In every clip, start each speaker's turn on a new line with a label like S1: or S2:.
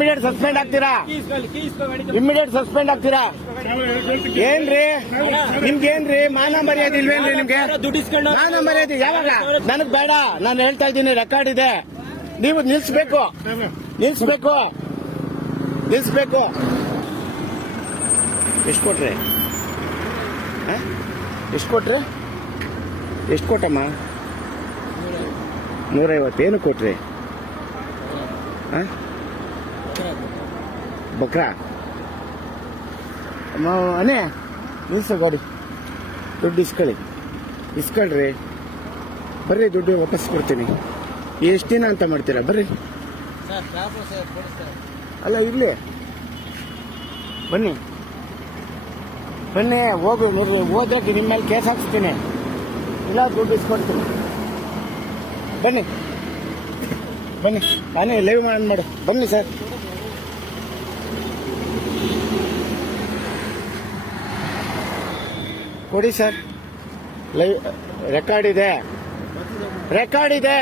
S1: Immediate suspend ಆಗ್ತೀರಾ? Immediate suspend ಆಗ್ತೀರಾ? ಏನ್ರಿ? ನಿಮ್ಗೇನ್ರಿ ಮಾನ ಮರ್ಯಾದೆ ಇಲ್ವೇನ್ರಿ ನಿಮ್ಗೆ? ಮಾನ ಮರ್ಯಾದೆ ಯಾವಾಗ? ನನಗ್ ಬೇಡ. ನಾನು ಹೇಳ್ತಾ ಇದ್ದೀನಿ ರೆಕಾರ್ಡ್ ಇದೆ. ನೀವು ನಿಲ್ಸ್ಬೇಕು. ನಿಲ್ಸ್ಬೇಕು. ನಿಲ್ಸ್ಬೇಕು. ಎಷ್ಟು ಕೊಟ್ರಿ? ಎಷ್ಟು ಕೊಟ್ರಿ? ಎಷ್ಟು ಕೊಟ್ಟಮ್ಮ? ನೂರೈವತ್ತು. ಏನು ಕೊಟ್ರಿ? ಹಾಂ? ಬಕ್ರಾ? ಅಮ್ಮ ಅನೇ ನಿಲ್ಸು ಗಾಡಿ. ದುಡ್ಡು ಇಸ್ಕೊಳ್ಳಿ. ಇಸ್ಕೊಳ್ರಿ. ಬರ್ರಿ ದುಡ್ಡು ವಾಪಸ್ ಕೊಡ್ತೀನಿ. ಎಷ್ಟು ದಿನ ಅಂತ ಮಾಡ್ತೀರಾ? ಬರ್ರಿ. ಅಲ್ಲ ಇರಲಿ. ಬನ್ನಿ. ಬನ್ನಿ ಹೋಗಿ ನೋಡ್ರಿ. ಹೋದಕ್ಕೆ ನಿಮ್ಮ ಮೇಲೆ ಕೇಸ್ ಹಾಕ್ಸ್ತೀನಿ. ಇಲ್ಲ ದುಡ್ಡು ಇಸ್ಕೊಡ್ತೀನಿ. ಬನ್ನಿ. ಬನ್ನಿ. ನಾನೇ ಲೈವ್ ಮಾಡಿ ಮಾಡು. ಬನ್ನಿ ಸರ್. ಕೊಡಿ ಸರ್. ಲೈವ್ ರೆಕಾರ್ಡ್ ಇದೆ. ರೆಕಾರ್ಡ್ ಇದೆ.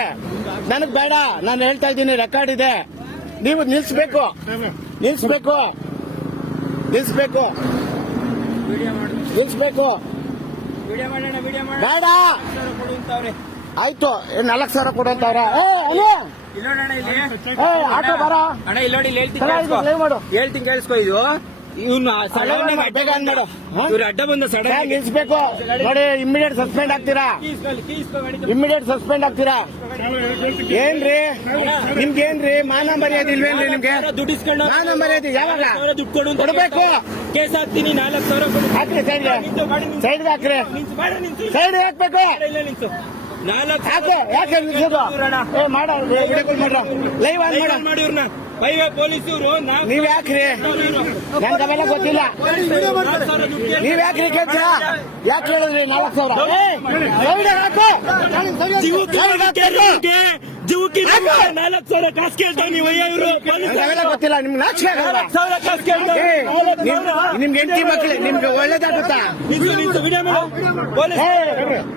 S1: ನನಗ್ ಬೇಡ. ನಾನು ಹೇಳ್ತಾ ಇದ್ದೀನಿ ರೆಕಾರ್ಡ್ ಇದೆ. ನೀವು ನಿಲ್ಸ್ಬೇಕು. ನಿಲ್ಸ್ಬೇಕು. ನಿಲ್ಸ್ಬೇಕು. ನಿಲ್ಸ್ಬೇಕು. ಬೇಡ. ಆಯ್ತು. ನಾಲ್ಕು ಸಾವಿರ ಕೊಡು ಅಂತವ್ರ ಏ ಅನು. ಏ ಆಟೋ ಬರ.
S2: ಅಣ್ಣ ಇಲ್ಲಿ ನೋಡಿ ಇಲ್ಲಿ ಹೇಳ್ತೀನಿ
S1: ಸರ, ಇದು
S2: ಕೇಳಿಸ್ಕೊ.
S1: ಮಾಡು.
S2: ಹೇಳ್ತೀನಿ ಕೇಳಿಸ್ಕೊ ಇದು. ಇವ್ನು ಸಡನ್ ಆಗಿ ಅಡ್ಡ
S1: ಬೇಗ
S2: ಬಂದ
S1: ಮಾಡು. ಹಾ?
S2: ಇವ್ರು ಅಡ್ಡ ಬಂದ ಸಡನ್
S1: ನಿಲ್ಸ್ಬೇಕು. ನೋಡಿ ಇಮಿಡಿಯೇಟ್ ಸಸ್ಪೆಂಡ್ ಆಗ್ತೀರಾ? ಇಮಿಡಿಯೇಟ್ ಸಸ್ಪೆಂಡ್ ಆಗ್ತೀರಾ? ಏನ್ರಿ? ನಿಮ್ಗೇನ್ರಿ? ಮಾನ ಮರ್ಯಾದೆ ಇಲ್ವೇನ್ರಿ ನಿಮ್ಗೆ
S2: ದುಡ್ಡಿಸ್ಕೊಂಡು
S1: ಮಾನ ಮರ್ಯಾದೆ ಯಾವಾಗ?
S2: ದುಡ್ಡು ಕೊಡು
S1: ಕೊಡ್ಬೇಕು.
S2: ಕೇಸ್ ಹಾಕ್ತೀನಿ ನಾಲ್ಕು ಸಾವಿರ
S1: ಹಾಕ್ರಿ
S2: ಸೈಡ್
S1: ಸೈಡ್ ಹಾಕ್ರಿ. ಸೈಡ್ ಹಾಕ್ಬೇಕು.
S2: ನಾಲ್ಕು
S1: ಹಾಕು. ಯಾಕೆ ಮಾಡ. ವಿಡಿಯೋ ಕಾಲ್ ಮಾಡ್ರ. ಲೈವ್ ಆನ್ ಮಾಡ.
S2: ಮಾಡಿ ಇವ್ರನ್ನ. ಹೈವೇ ಪೊಲೀಸ್ ಇವರು
S1: ನೀವ್ ಯಾಕ್ರಿ? ನನ್ಗೆ ಅವೆಲ್ಲ ಗೊತ್ತಿಲ್ಲ. ನೀವ್ ಯಾಕ್ರಿ ಕೇಳ್ತೀರಾ? ಯಾಕೆ ಹೇಳಿದ್ರಿ ನಾಲ್ಕು ಸಾವಿರ. ಹಾಕು.
S2: ಜೀವಕ್ಕೆ. ನಾಲ್ಕು ಸಾವಿರ ಕಾಸು ಕೇಳ್ತಾವ ನೀವು ಇವರು
S1: ಅವೆಲ್ಲ ಗೊತ್ತಿಲ್ಲ ನಿಮ್ಗೆ ನಾಚಿಕೆ ಆಗಲ್ವಾ
S2: ನಾಲ್ಕು ಸಾವಿರ ಕಾಸು ಕೇಳ್ತಾವ
S1: ನಿಮ್ಗೆ ಹೆಂಡತಿ ಮಕ್ಕಳು ನಿಮ್ಗೆ ಒಳ್ಳೇದಾಗುತ್ತಾ?
S2: ವಿಡಿಯೋ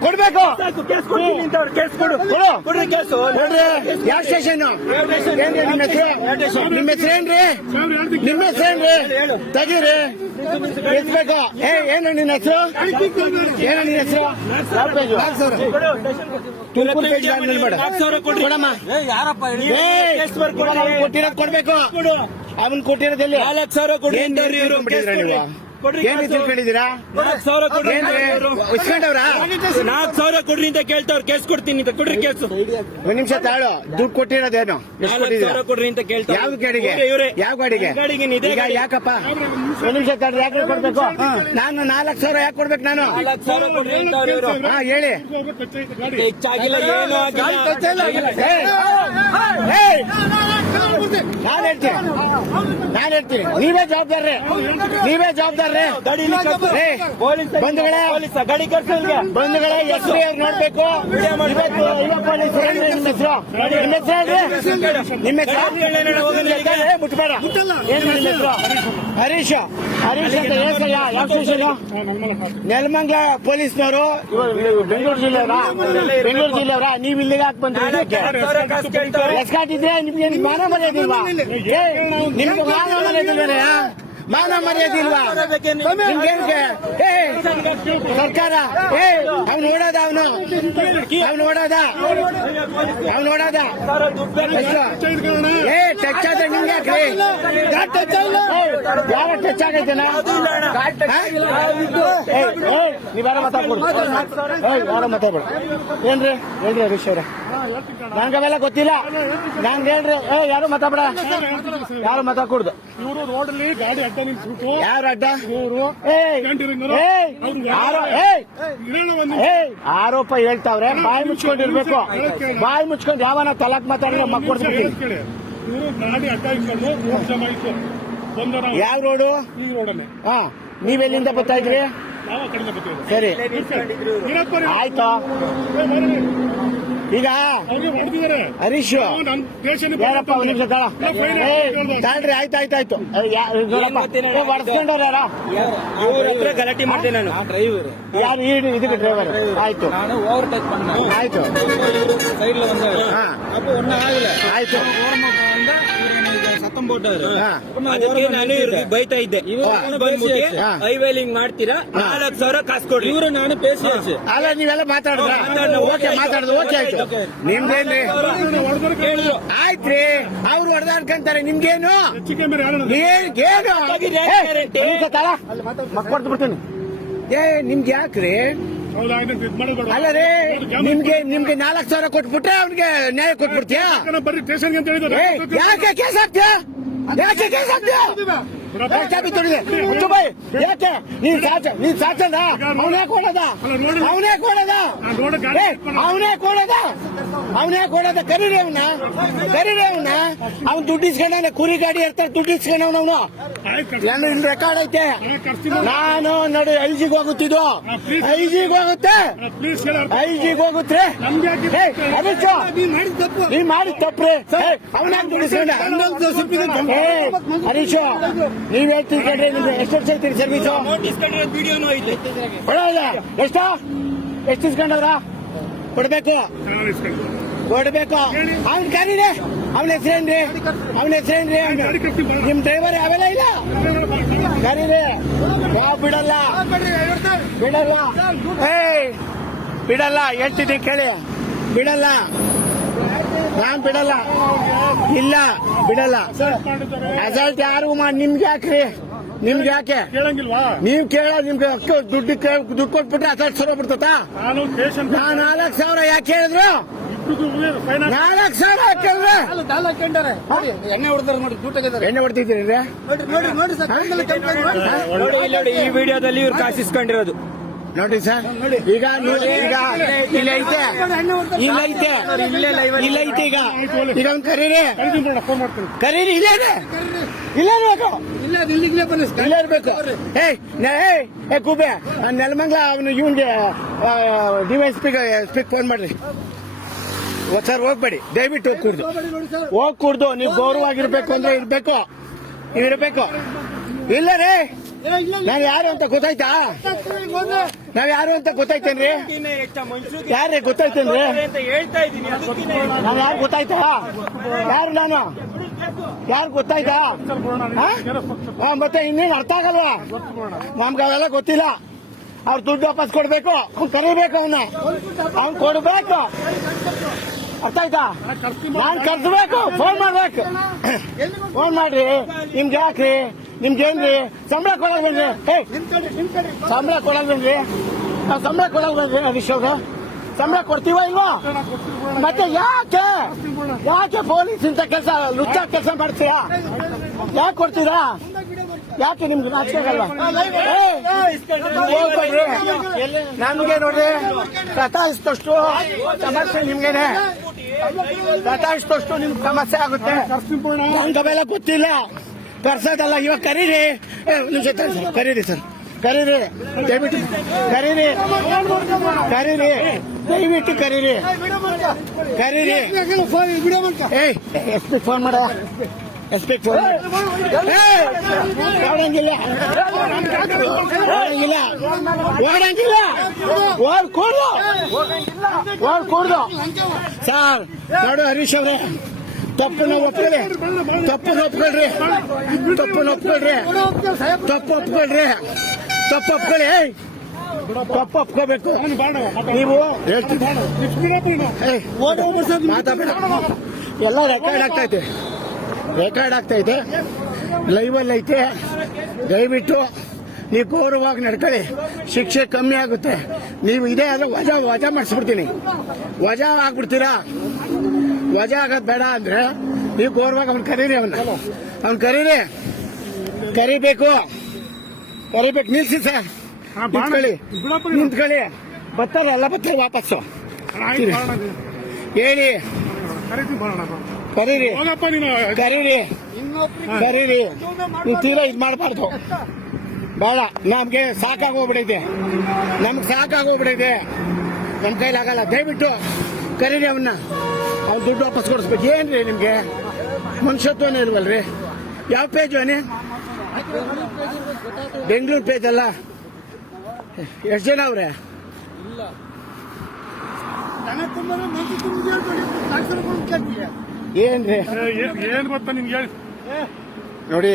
S1: ಕೊಡ್ಬೇಕು?
S2: ಸಾಕು, ಕೇಸ್ ಕೊಡ್ತೀನಿ ಅಂತವ್ರು ಕೇಸ್ ಕೊಡು.
S1: ಕೊಡು.
S2: ಕೊಡ್ರಿ ಕೇಸು.
S1: ನೋಡ್ರಿ ಯಾವ ಸ್ಟೇಷನ್? ನಿಮ್ಮ ಹೆಸರು? ನಿಮ್ಮ ಹೆಸರು ಏನ್ರಿ? ನಿಮ್ಮ ಹೆಸರೇನ್ರಿ ತೆಗೀರಿ. ನಿಲ್ಸ್ಬೇಕು ಏ ಏನು ನಿನ್ನ ಹೆಸರು? ಏನು ನಿನ್ನ ಹೆಸರು? ತುಮಕೂರು ಪೇಜ್ ಕೊಟ್ಟಿರೋದು ಕೊಡ್ಬೇಕು.
S2: ಕೊಡು.
S1: ಅವನ್ ಕೊಟ್ಟಿರೋದೆಲ್ಲಿ
S2: ನಾಲ್ಕು ಸಾವಿರ ಕೊಡ್ರಿ.
S1: ಏನ್ ತಿಳ್ಕೊಂಡಿದ್ದೀರಾ
S2: ನಾಲ್ಕು ಸಾವಿರ ಕೊಡ್ರಿ
S1: ಇಸ್ಕೊಂಡವ್ರಾ
S2: ನಾಲ್ಕು ಸಾವಿರ ಕೊಡ್ರಿ ಅಂತ ಕೇಳ್ತಾವ್ರು ಕೇಸ್ ಕೊಡ್ತೀನಿ ಅಂತ ಕೊಡ್ರಿ ಕೇಸು
S1: ಒಂದ್ ನಿಮಿಷ ತಾಳು ದುಡ್ಡು ಕೊಟ್ಟಿರೋದೇನು ಎಷ್ಟು
S2: ನಾಲ್ಕು
S1: ಕೊಟ್ಟಿದ್ದೀರಾ
S2: ಸಾವಿರ ಕೊಡ್ರಿ ಅಂತ ಕೇಳ್ತಾವ್ರು
S1: ಯಾವ ಗಾಡಿಗೆ
S2: ಇವ್ರೇ, ಇವ್ರೇ.
S1: ಯಾವ ಗಾಡಿಗೆ
S2: ಈ ಗಾಡಿಗೆ ಇದೇ
S1: ಈಗ
S2: ಗಾಡಿ.
S1: ಯಾಕಪ್ಪ ಒಂದ್ ನಿಮಿಷ ತಾಳು ಯಾಕೆ ಕೊಡ್ಬೇಕು ನಾನು ನಾಲ್ಕು ಸಾವಿರ ಯಾಕೆ ಕೊಡ್ಬೇಕು ನಾನು
S2: ನಾಲ್ಕು ಸಾವಿರ ಕೊಡ್ರಿ ಅಂತವ್ರು ಇವ್ರು
S1: ಹಾ ಹೇಳಿ
S2: ಹೆಚ್ಚಾಗಿಲ್ಲ ಏನು ಆಗಿಲ್ಲ
S1: ಏಯ್! ಏಯ್! ನಾನ್ ಹೇಳ್ತೀನಿ ನಾನ್ ಹೇಳ್ತೀನಿ ನೀವೇ ಜವಾಬ್ದಾರ್ರಿ ನೀವೇ ಜವಾಬ್ದಾರ್ರಿ ಬಂಧುಗಳೇ. ಬಂಧುಗಳೇ ಎಸ್ ಅವ್ರು ನೋಡ್ಬೇಕು. ನಿಮ್ಮ ಹೆಸರು ಮುಟ್ಬೇಡ. ಹರೀಶ್ ಹರೀಶ್. ಅಂತ ಹೇಳ್ಸಲ್ಲ ಯಾವ ಸ್ಟೇಷನ್? ನೆಲಮಂಗ್ಲ ಪೊಲೀಸ್ನವರು. ಬೆಂಗಳೂರು ಜಿಲ್ಲೆ ಬೆಂಗಳೂರು ಜಿಲ್ಲೆಯವರ ನೀವು ಇಲ್ಲಿಗೆ ಹಾಕಿ ಬಂದ್ರೆ? ನಿಮ್ಗೆ ಮಾನ ಮನೆ ನಿಮ್ಗೆ ಮಾನ ಇಲ್ವೇನಯ್ಯ? ಮಾನ ಮರ್ಯಾದೆ ಇಲ್ವಾ? ಸರ್ಕಾರ ಅವ್ನು ನೋಡೋದ ಅವನು. ಅವ್ನು ನೋಡೋದ ಅವ್ನು ನೋಡೋದ? ಏ ಟಚ್ ಆದ್ರೆ ನಿಮ್ಗೆ ಯಾಕ್ರಿ ಯಾರು ಟಚ್ ಆಗೈತೆ ನೀವ್ಯಾರ ಮಾತಾಡ್ಬೋದು ಯಾರ ಯಾರೋ ಮಾತಾಡ್ಬೇಡ ಏನ್ರಿ? ಹೇಳ್ರಿ ಹರೀಶ್ ಅವ್ರೆ. ನಂಗೆ ಅವೆಲ್ಲ ಗೊತ್ತಿಲ್ಲ. ನಂಗೆ ಹೇಳ್ರಿ. ಏ ಯಾರು ಮಾತಾಡ್ಬೇಡ. ಯಾರು ಮಾತಾಡ್ಕೊಡ್ದು?
S3: ಇವರು ಅಲ್ಲಿ ಗಾಡಿ ಅಡ್ಡ ನಿಲ್ಸ್ಬಿಟ್ಟು
S1: ಯಾರು ಅಡ್ಡ?
S3: ಇವರು
S1: ಯಾರೋ ಆರೋಪ ಹೇಳ್ತಾವ್ರೆ. ಬಾಯಿ ಮುಚ್ಕೊಂಡಿರ್ಬೇಕು. ಬಾಯಿ ಮುಚ್ಕೊಂಡು ಯಾವನ ತಲಾಕ್ ಮಾತಾಡಿದ್ರೆ ಮಕ್ಕಳು
S3: ಕೇಳಿ ಇವರು ಗಾಡಿ ಅಡ್ಡ ಇಟ್ಕೊಂಡು ರೋಡ್ ಜಾಮ್ ಆಯ್ತು ಬಂದರ
S1: ಯಾವ ರೋಡು
S3: ಈ ರೋಡಲ್ಲಿ
S1: ಹಾ ನೀವೆಲ್ಲಿಂದ ಬರ್ತಾ ಇದ್ರಿ
S3: ಯಾವ ಕಡೆಯಿಂದ ಬರ್ತಿದ್ರು
S1: ಸರಿ
S3: ಇರಪ್ಪ ರೀ.
S1: ಆಯ್ತು
S3: ಏ, ಬರ್ರಿ.
S1: ಈಗ
S3: ಅವ್ರಿಗೆ ಹೊಡೆದಿದ್ದಾರೆ
S1: ಹರೀಶ್
S3: ನಮ್ ಸ್ಟೇಷನ್
S1: ಯಾರಪ್ಪ ಒಂದ್ ನಿಮಿಷ ತಳ ತಾಳ್ರಿ ಆಯ್ತು ಆಯ್ತು ಆಯ್ತು ಏ, ಯಾ- ನೋಡಪ್ಪ ಏ, ಹೊಡ್ಸ್ಕೊಂಡವ್ರು ಯಾರ
S2: ಇವ್ರ ಹತ್ರ ಗಲಾಟೆ ಮಾಡ್ದೆ ನಾನು ಡ್ರೈವರ್
S1: ಯಾರು ಈ ಇದಕ್ಕೆ ಡ್ರೈವರ್ ಆಯ್ತು
S2: ನಾನು ಓವರ್ ಟಚ್ பண்ண
S1: ಆಯ್ತು
S2: ಸೈಡ್
S1: ಹಾ
S2: அப்போ ஒன்றும் ஆகல
S1: ಆಯ್ತು
S2: ಬೈತಾ ಇದ್ದೆ. ಬಂದ್ಬಿಟ್ಟು ಮಾಡ್ತೀರಾ? ನಾಲ್ಕು ಸಾವಿರ ಕಾಸು ಕೊಡಿ ಇವರು ನಾನು
S1: ಅಲ್ಲ ನೀವೆಲ್ಲ ಮಾತಾಡಿದ್ರ? ಓಕೆ ಓಕೆ ಆಯ್ತು. ಅವ್ರು ಹೊಡೆದಾಡ್ಕಂತಾರೆ. ನಿಮ್ಗೇನು? ಏನು ಮಕ್ಕಳು ಬಿಡ್ತೇನೆ ಏ ನಿಮ್ಗೆ ಯಾಕ್ರಿ? ಅಲ್ಲ ರೀ ನಿಮ್ಗೆ ನಿಮ್ಗೆ ನಾಲ್ಕು ಸಾವಿರ ಕೊಟ್ಬಿಟ್ರೆ ಅವ್ನಿಗೆ ನ್ಯಾಯ ಕೊಟ್ಬಿಡ್ತೀಯಾ? ಯಾಕೆ ಕೇಸ್ ಹಾಕ್ತೀಯ? ಯಾಕೆ ಕೇಸ್ ಹಾಕ್ತೀಯ? ಚಾಬಿ ತೊಡಿದೆ ಮುಚ್ಚು ಬಾಯ್ ಯಾಕೆ? ನೀನ್ ಸಾಚ ನೀನ್ ಸಾಚಲ್ಲ ಅವನೇ ಕೊಡದ. ಅವನೇ ಕೊಡದ. ಅವನೇ ಕೊಡದ. ಅವನೇ ಕೊಡದ. ಕರೀರಿ ಅವನ. ಕರೀರಿ ಅವನ. ಅವ್ನ್ ದುಡ್ಡು ಕುರಿ ಗಾಡಿ ಇರ್ತಾರೆ ದುಡ್ಡಿಸ್ಕೊಂಡವನ ಅವನು.
S3: ಆಯ್ತು
S1: ನಾನು ಇಲ್ಲಿ ರೆಕಾರ್ಡ್ ಐತೆ. ನಾನು ನಡು ಐ ಜಿಗೆ ಹೋಗುತ್ತಿದ್ದು ಐ ಜಿಗೆ ಹೋಗುತ್ತೆ?
S3: ಪ್ಲೀಸ್ ಹೇಳ.
S1: ಐ ಜಿಗೆ ಹೋಗುತ್ತೆ ನೀ ಮಾಡಿ ತಪ್ಪ್ರಿ? ಅವನಾಗ ದುಡಿಸ್ಕೊಂಡ ಹರೀಶ್ ನೀವ್ ನಿಮ್ಗೆ ಎಷ್ಟು ವರ್ಷ ಐತಿರಿ ಸರ್ವಿಸು
S2: ನೋಟಿಸ್ ಕಂಡಿರೋ ವಿಡಿಯೋನು ಐತೆ.
S1: ಕೊಡಲ್ಲ ಎಷ್ಟು? ಎಷ್ಟು ಇಸ್ಕೊಂಡವ್ರ ಕೊಡ್ಬೇಕು. ಕೊಡ್ಬೇಕು. ಅವ್ನ ಕರೀರಿ. ಅವನ ಹೆಸರೇನ್ರಿ ಅವನ ಹೆಸರೇನ್ರಿ ನಿಮ್ ಡ್ರೈವರ್ ಯಾವೆಲ್ಲ ಇಲ್ಲ? ಕರೀರಿ. ಯಾವ ಬಿಡಲ್ಲ. ಬಿಡಲ್ಲ. ಏಯ್ ಬಿಡಲ್ಲ. ಹೇಳ್ತಿದ್ದೀನಿ ಕೇಳಿ. ಬಿಡಲ್ಲ. ನಾನ್ ಬಿಡಲ್ಲ. ಇಲ್ಲ ಬಿಡಲ್ಲ. ಅಸಲ್ಟ್ ಯಾರು ಮಾ ನಿಮ್ಗೆ ಯಾಕ್ರಿ? ನಿಮ್ಗೆ ಯಾಕೆ? ನೀವ್ ಕೇಳ ನಿಮ್ಗೆ ಅಕ್ಕ ದುಡ್ಡು ದುಡ್ಡು ಕೊಟ್ಬಿಟ್ರೆ ಅಸಲ್ಟ್ ಸರ್ ಬಿಡ್ತತಾ
S3: ನಾನು
S1: ನಾ ನಾಲ್ಕು ಸಾವಿರ ಯಾಕೆ ಹೇಳಿದ್ರು? ನಾಲ್ಕು ಸಾವಿರ ಯಾಕೆ ಹೇಳಿದ್ರೆ?
S4: ಎಣ್ಣೆ ಹೊಡೆದಾರೆ ನೋಡಿ
S1: ಎಣ್ಣೆ ಹೊಡ್ತಿದ್ದೀರಿ
S4: ನೋಡ್ರಿ ನೋಡ್ರಿ
S2: ಈ ವಿಡಿಯೋದಲ್ಲಿ ಇವ್ರು ಕಾಸಿಸ್ಕೊಂಡಿರೋದು
S1: ನೋಡಿ ಸರ್, ಈಗ ಈಗ ಇಲ್ಲ ಐತೆ ಇಲ್ಲ ಐತೆ ಇಲ್ಲ ಐತೆ ಈಗ. ಈಗ ಒಂದು ಕರೀರಿ. ಕರೀರಿ, ಇಲ್ಲೇ ಇಲ್ಲೇಬೇಕು ಇಲ್ಲೇ ಇರ್ಬೇಕು. ಏಯ್ ಏ ಕೂಬೆ ನೆಲಮಂಗ್ಲ ಅವನು ಇವನ್ಗೆ ಡಿವೈಸ್ ಸ್ಪೀಕ್ ಸ್ಪೀಕ್ ಫೋನ್ ಮಾಡ್ರಿ. ಸರ್, ಹೋಗ್ಬೇಡಿ. ದಯವಿಟ್ಟು ಹೋಗಿ ಕುಡ್ದು. ಹೋಗಿ ಕುಡ್ದು. ನೀವು ಗೌರವಾಗಿರ್ಬೇಕು ಅಂದ್ರೆ ಇರ್ಬೇಕು. ನೀವಿರ್ಬೇಕು ಇಲ್ಲ ರೀ. ನಾವ್ ಯಾರು ಅಂತ ಗೊತ್ತಾಯ್ತಾ? ನಾವ್ ಯಾರು ಅಂತ ಗೊತ್ತಾಯ್ತೇನ್ರಿ? ಯಾರ್ರಿ ಗೊತ್ತಾಯ್ತೇನ್ರಿ? ನಾವ್ ಯಾರು ಗೊತ್ತಾಯ್ತಾ? ಯಾರು ನಾನು? ಯಾರು ಗೊತ್ತಾಯ್ತಾ? ಮತ್ತೆ ಇನ್ನೇನು ಅರ್ಥ ಆಗಲ್ವಾ? ನಮ್ಗೆ ಅವೆಲ್ಲ ಗೊತ್ತಿಲ್ಲ. ಅವ್ರ ದುಡ್ಡು ವಾಪಸ್ ಕೊಡ್ಬೇಕು. ಅವ್ನ್ ಕರಿಬೇಕು ಅವನ್ನ ಅವ್ನ್ ಕೊಡ್ಬೇಕು. ಅರ್ಥ ಆಯ್ತಾ? ನಾನ್ ಕರ್ಸ್ಬೇಕು. ಫೋನ್ ಮಾಡ್ಬೇಕು. ಫೋನ್ ಮಾಡ್ರಿ. ನಿಮ್ಗೆ ಯಾಕ್ರಿ? ನಿಮ್ಗೇನ್ರಿ ಸಂಬಳ ಕೊಡಲ್ವೇನ್ರಿ ಬನ್ರಿ
S4: ಸಂಬಳ ಕಡೆ ಬನ್ರಿ
S1: ಸಂಬಳ ಕೊಡಲ್ವೇನ್ರಿ ಬನ್ರಿ ಹರೀಶ್ ಅವ್ರ? ಸಂಬಳ ಕೊಡ್ತೀವ ಇಲ್ವಾ? ಮತ್ತೆ ಯಾಕೆ? ಯಾಕೆ ಪೊಲೀಸ್ ಇಂತ ಕೆಲಸ, ಲುಚ್ಚ ಕೆಲಸ ಮಾಡ್ತೀರಾ ಯಾಕೆ ಕೊಡ್ತೀರಾ? ಯಾಕೆ ನಿಮ್ಗೆ ರಾಜಕೀಯ ಅಲ್ವಾ ನಮ್ಗೆ ನೋಡ್ರಿ ಸತಾಯಿಸಿದಷ್ಟು ಸಮಸ್ಯೆ ನಿಮ್ಗೇನೆ. ಸತಾಯಿಸಿದಷ್ಟು ನಿಮ್ಗೆ ಸಮಸ್ಯೆ ಆಗುತ್ತೆ. ಅವೆಲ್ಲ ಗೊತ್ತಿಲ್ಲ. ಕರ್ಸೋದಲ್ಲ ಇವಾಗ ಕರೀರಿ. ನಿಮಿಷ ಸರ್, ಕರೀರಿ ಸರ್. ಕರೀರಿ. ದಯವಿಟ್ಟು ಕರೀರಿ. ಕರೀರಿ. ದಯವಿಟ್ಟು ಕರೀರಿ. ಕರೀರಿ. ಏಯ್ ಎಸ್ ಪಿ ಫೋನ್ ಮಾಡ. S P phone. ಓಡಂಗಿಲ್ಲ ಓಡಂಗಿಲ್ಲ ಓಡಂಗಿಲ್ಲ ಓಡ್ ಕೂಡ್ದು. ಓಡ್ ಕೂಡ್ದು. ಸರ್ ನೋಡು ಹರೀಶ್ ಅವ್ರೆ. ತಪ್ಪನ್ನ ಒಪ್ಕೊಳ್ಳಿ. ತಪ್ಪನ್ನ ಒಪ್ಕೊಳ್ರಿ ತಪ್ಪನ್ನ ಒಪ್ಕೊಳ್ರಿ ತಪ್ಪು ಒಪ್ಕೊಳ್ರಿ ತಪ್ಪು ಒಪ್ಕೊಳ್ಳಿ. ತಪ್ಪು ಒಪ್ಕೋಬೇಕು. ನೀವು ಮಾತಾಡ್ಬೇಡ. ಎಲ್ಲ ರೆಕಾರ್ಡ್ ಆಗ್ತೈತೆ ರೆಕಾರ್ಡ್ ಆಗ್ತೈತೆ ಅಲ್ಲಿ ಐತೆ. ದಯವಿಟ್ಟು ನೀವು ಗೌರವವಾಗಿ ನಡ್ಕೊಳ್ಳಿ. ಶಿಕ್ಷೆ ಕಮ್ಮಿ ಆಗುತ್ತೆ. ನೀವು ಇದೇ ಅಲ್ಲ, ವಜಾ ವಜಾ ಮಾಡಿಸ್ಬಿಡ್ತೀನಿ. ವಜಾ ಆಗ್ಬಿಡ್ತೀರಾ? ವಜಾ ಆಗೋದ್ ಬೇಡ ಅಂದ್ರೆ ನೀವು ಗೌರವಾಗ ಅವ್ನು ಕರೀರಿ ಅವನ್ನ ಅವ್ನು ಕರೀರಿ. ಕರಿಬೇಕು. ಕರಿಬೇಕು. ನಿಲ್ಸಿ ಸರ್ ನಿಂತ್ಕೊಳ್ಳಿ. ನಿಂತ್ಕೊಳ್ಳಿ. ಬರ್ತಾರೆ ಎಲ್ಲ ಬರ್ತಾರೆ ವಾಪಸ್ಸು. ಹೇಳಿ. ಕರೀರಿ. ಕರೀರಿ. ಕರೀರಿ. ನೀವು ತೀರಾ ಇದು ಮಾಡಬಾರ್ದು. ಬೇಡ. ನಮ್ಗೆ ಸಾಕಾಗೋಗ್ಬಿಡೈತೆ. ನಮ್ಗೆ ಸಾಕಾಗೋಗ್ಬಿಡೈತೆ. ನಮ್ಮ ಕೈಲಾಗಲ್ಲ. ದಯವಿಟ್ಟು ಕರೀರಿ ಅವನ್ನ ಅವ್ನ. ದುಡ್ಡು ವಾಪಸ್ ಕೊಡಿಸ್ಬೇಕು. ರೀ ನಿಮಗೆ? ಮನುಷ್ಯತ್ವನೇ ಇಲ್ವಲ್ರಿ? ಯಾವ ಪೇಜ್ ಅನಿ ಬೆಂಗಳೂರು ಪೇಜ್ ಅಲ್ಲ? ಎಷ್ಟು ಜನ ಅವ್ರೆ. ಏನ್ರಿ?
S3: ಏನ್ ಗೊತ್ತಾ ನಿಮ್ಗೆ ಹೇಳಿ?
S1: ನೋಡಿ